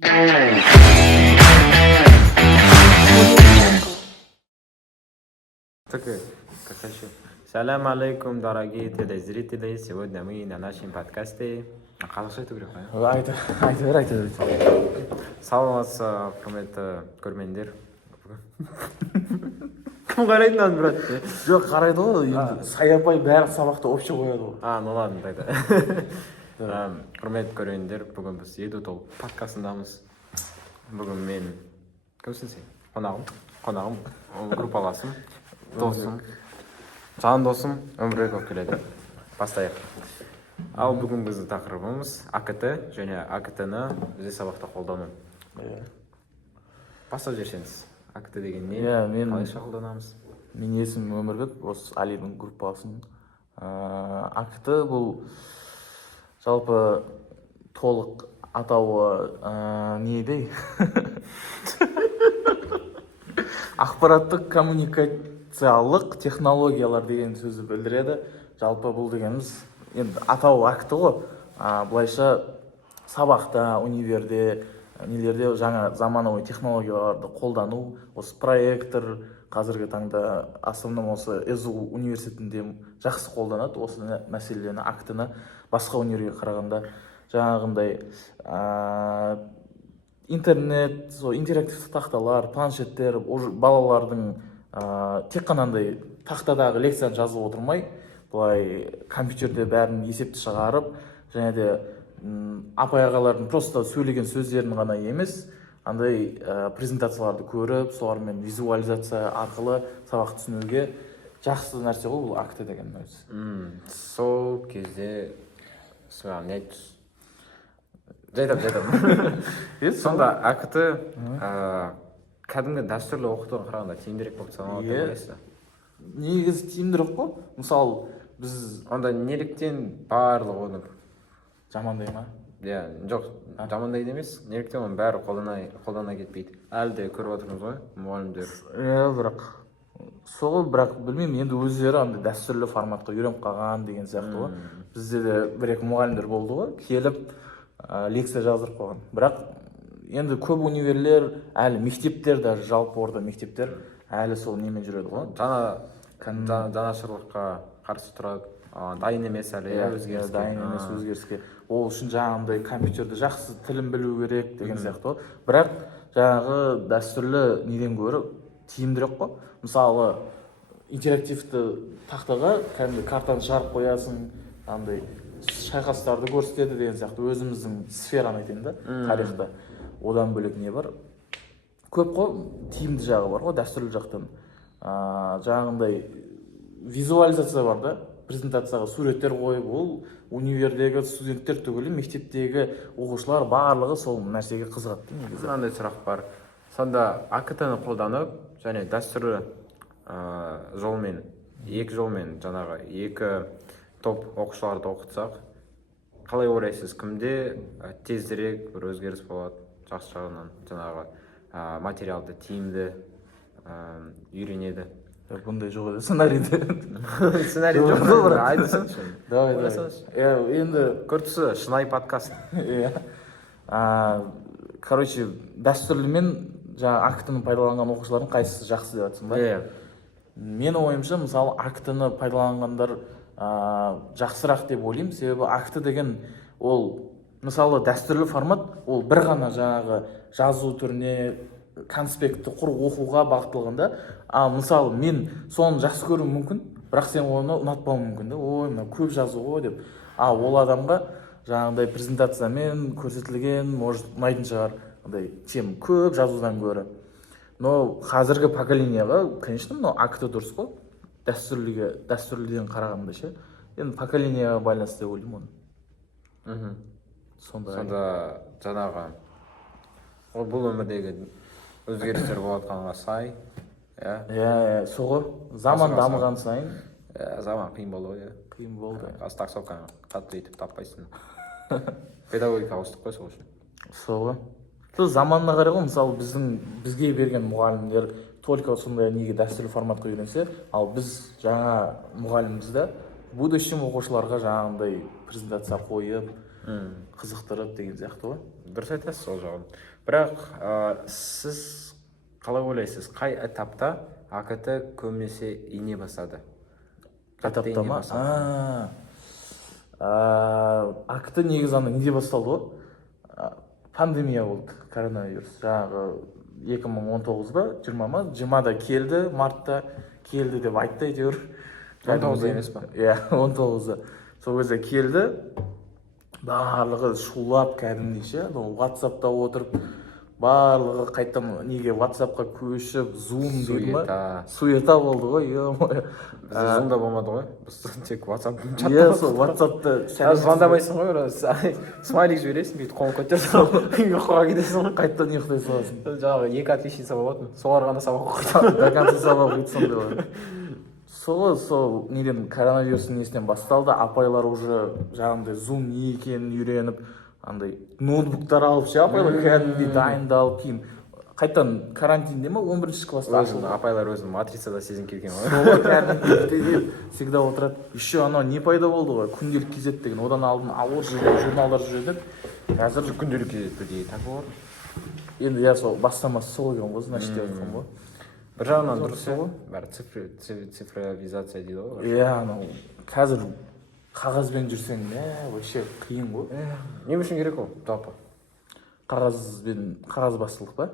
Так, как еще? Салам алейкум, дорогие телезрители. Сегодня мы на нашем подкасте. Қазақша айту керек қой. айта бер. Саламатсыз, құрметті көрермендер. Кім қарайды мынаны, брат? Жоқ, қарайды ғой, енді саябай бәрі сабақты общий қояды ғой. Ну ладно, тогда. Құрметті көрермендер, бүгін біз Еду Толк подкастындамыз. Бүгін мен кімсің сен? Қонағым, группаласым, досым, жан досым Өмірбеков келеді. Бастайық. Ал бүгін біздің тақырыбымыз АКТ және АКТ-ны бізде сабақта қолдану. Бастап жіберсеңіз, АКТ деген не? Қалайша қолданамыз? Мен есімім Өмірбек, осы Алидің группасын. АКТ бұл жалпы толық атауы не дей? Ақпараттық коммуникациялық технологиялар деген сөзді білдіреді. Жалпы бұл дегеніміз енді атауы АКТ ғой. Бұлайша сабақта, универде, нелерде жаңа заманауи технологияларды қолдану, осы проектор қазіргі таңда основном осы СУ университетінде жақсы қолданады. Осы мәселені АКТ-ны басқа универге қарағанда жаңағындай интернет, интерактивті тақталар, планшеттер, балалардың тек қанандай тақтадағы лекцияны жазып отырмай, бұлай компьютерде бәрін есепті шығарып, және де апай ағалардың просто сөйлеген сөздерін ғана емес, андай презентацияларды көріп, солармен визуализация арқылы сабақ түсінуге жақсы нәрсе ғой бұл АКТ деген өзі. Сол кезде сұрағым не айтты? Жайтам. Сонда АКТ кәдімгі дәстүрлі оқытуға қарағанда тиімдірек болып саналады деп ойлайсыз? Негізі тиімдірек қой. Мысалы, біз онда неліктен барлығы оны жамандай ма? Жоқ, жамандайды емес. Неліктен оның бәрі қолдана кетпейді? Әлі де көріп отырмыз ғой, мұғалімдер. Бірақ білмеймін, енді өздері андай дәстүрлі форматқа үйреніп қалған деген сияқты ғой. Бізде де бір-екі мұғалімдер болды ғой, келіп лекция жаздырып қойған. Бірақ енді көп универлер, әлі мектептер, даже жалпы орта мектептер әлі сол немен жүреді ғой. Жаңашырлыққа қарсы тұрады. Дайын емес әлі өзгеріске. Дайын емес өзгеріске. Ол үшін жаңағындай компьютерді жақсы тілін білу керек деген сияқты ғой. Бірақ жаңағы дәстүрлі неден гөрі тиімдірек қой. Мысалы, интерактивті тақтаға кәдімгі картаны шығарып қоясың, андай шайқастарды көрсетеді деген сияқты. Өзіміздің сфераны айтайын да, тарихта. Одан бөлек не бар? Көп қой, тиімді жағы бар ғой, дәстүрлі жақтан. Жаңағындай визуализация бар да, презентацияға суреттер қойып, ол универдегі студенттер түгілі, мектептегі оқушылар барлығы сол нәрсеге қызығады. Мынандай сұрақ бар. Сонда АКТ-ны қолданып, және дәстүрлі жолмен, екі жолмен жаңағы екі топ оқушыларды оқытсақ, қалай ойлайсыз, кімде тезірек бір өзгеріс болады, жақсы жағынан жаңағы материалды тиімді үйренеді? Бұндай жоқ еді сценарийде. Сценарий жоқ еді, айтысыңшы. Давай. Енді көртісі, шынайы подкаст. Короче, дәстүрлімен жаңа АКТ-ны пайдаланған оқушылардың қайсысы жақсы деп жатсың ба? Мен ойымша, мысалы, АКТ-ны пайдаланғандар жақсырақ деп ойлаймын. Себебі АКТ деген ол, мысалы, дәстүрлі формат, ол бір ғана жаңағы жазу түріне, конспектті оқуға бағытталғанда, мысалы, мен соны жақсы көруім мүмкін, бірақ сен оны ұнатпауың мүмкін да. Ой, мына көп жазу ғой деп. Ол адамға жаңағыдай презентациямен көрсетілген, может, ұнайтын шығар, андай тем көп жазудан гөрі. Но қазіргі поколенияға, конечно, АКТ дұрыс қой. Дәстүрліден қарағанда ше. Енді поколенияға байланысты деп ойлаймын оны. Сонда жаңағы бұл өмірдегі өзгерістер болатқанға сай. Соғы заман дамыған сайын. Заман қиын болды ғой. Қиын болды. Қазір таксовканы қатты етіп таппайсың. Педагогика ауыстық қой сол үшін. Соғы. Заманына қарай ғой, мысалы бізге берген мұғалімдер только сондай неге дәстүрлі форматқа үйренсе, ал біз жаңа мұғалімімізді будущем оқушыларға жаңағындай презентация қойып, қызықтырып деген сияқты ғой. Дұрыс айтасыз ол жағын. Бірақ сіз қалай ойлайсыз, қай этапта АКТ көбінесе ине бастады? Этапта ма? АКТ негізі неде басталды ғой? Пандемия болды, коронавирус. Жаңағы 2019-ба, 20-ма, 20-да келді, мартта келді деп айтты әйтеуір. 19-да емес па? Иә, 19-да. Сол кезде келді, барлығы шулап кәдімгідей ше, WhatsApp-та отырып, барлығы қайтадан неге WhatsApp-қа көшіп, Zoom дейді ма? Суета болды ғой, Бізде Zoom-да болмады ғой, біз тек WhatsApp-тың чатта. Иә, сол WhatsApp-та звондамайсың ғой, смайлик жібересің, бүйтіп қолын көтерсің, ұйқыға кетесің ғой, қайтадан ұйықтай саласың. Жаңағы 2 отличница болатын, солар ғана сабақ оқиды. До конца сабақ өтсін деп. Сол неден коронавирустың несінен басталды, апайлар уже жаңағындай Zoom не екенін үйреніп, андай ноутбуктар алып ше, апайлар кәдімгідей дайындалып кейін қайтадан карантинде ма 11-ші класста ашылды. Апайлар өзін матрицада сезін келген ғой. Сол кәдімгідей всегда отырады. Еще анау не пайда болды ғой, күнделік кезет деген. Одан алдын ауыр журналдар жүреді. Қазір күнделік кезет бірдей так болады. Енді я сол бастамасы сол екен ғой, значит деп айтқан ғой. Бір жағынан дұрыс ғой, бәрі цифровизация дейді ғой. Иә, анау қазір қағазбен жүрсең, вообще қиын ғой. Не үшін керек ол жалпы? Қағазбастылық па?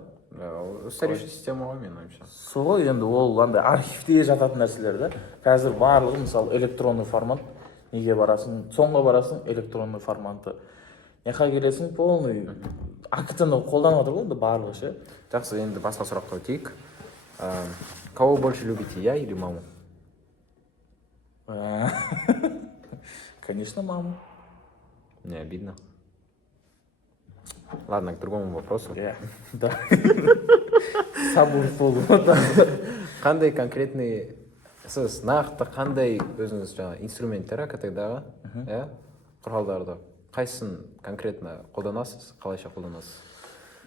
Устаревший система ғой менің ойымша. Сол енді ол андай архивте жататын нәрселер да. Қазір барлығы мысалы электронный формат. Неге барасың? Соңға барасың электронный форматы. Неқа келесің полный АКТ-ны қолданып жатыр ғой енді барлығы ше. Жақсы, енді басқа сұраққа өтейік. Кого больше любите, я или маму? Конечно, маму. Не обидно. Ладно, к другому вопросу. Да. Сабур болу. Қандай конкретный, сіз нақты қандай өзіңіз жаңа инструменттер АКТ-дағы, құралдарды қайсысын конкретно қолданасыз, қалайша қолданасыз?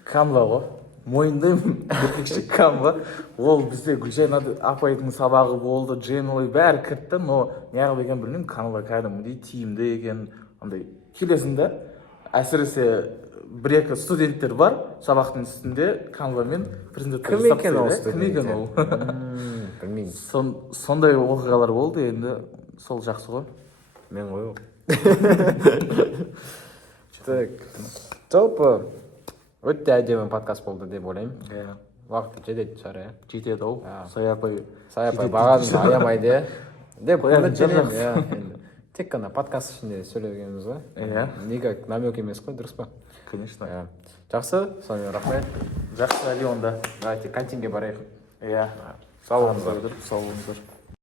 Canva ғой. Мойындаймын, біртекші Canva. Ол бізде Гүлжан апайдың сабағы болды, Дженой бәрі кіртті, но неғып екен білмеймін, Canva кәдімгідей тиімді екен, андай келесің да, әсіресе бір-екі студенттер бар, сабақтың үстінде Canva-мен презентация жасап береді. Кім екен ол? Білмеймін. Сондай оқиғалар болды, енді сол жақсы ғой. Мен ғой ол. Жалпы өте әдемі подкаст болды деп ойлаймын. Уақыт жететін шығар, иә? Жетеді ау. Саяпай бағаны аямайды, деп үміттенемін. Тек қана подкаст ішінде сөйлегеніміз ғой. Неге намек емес қой, дұрыс па? Конечно. Жақсы, сонымен рахмет. Жақсы, әлі онда. Давайте кантинге барайық. Иә. Сау болыңыздар. Сау болыңыздар.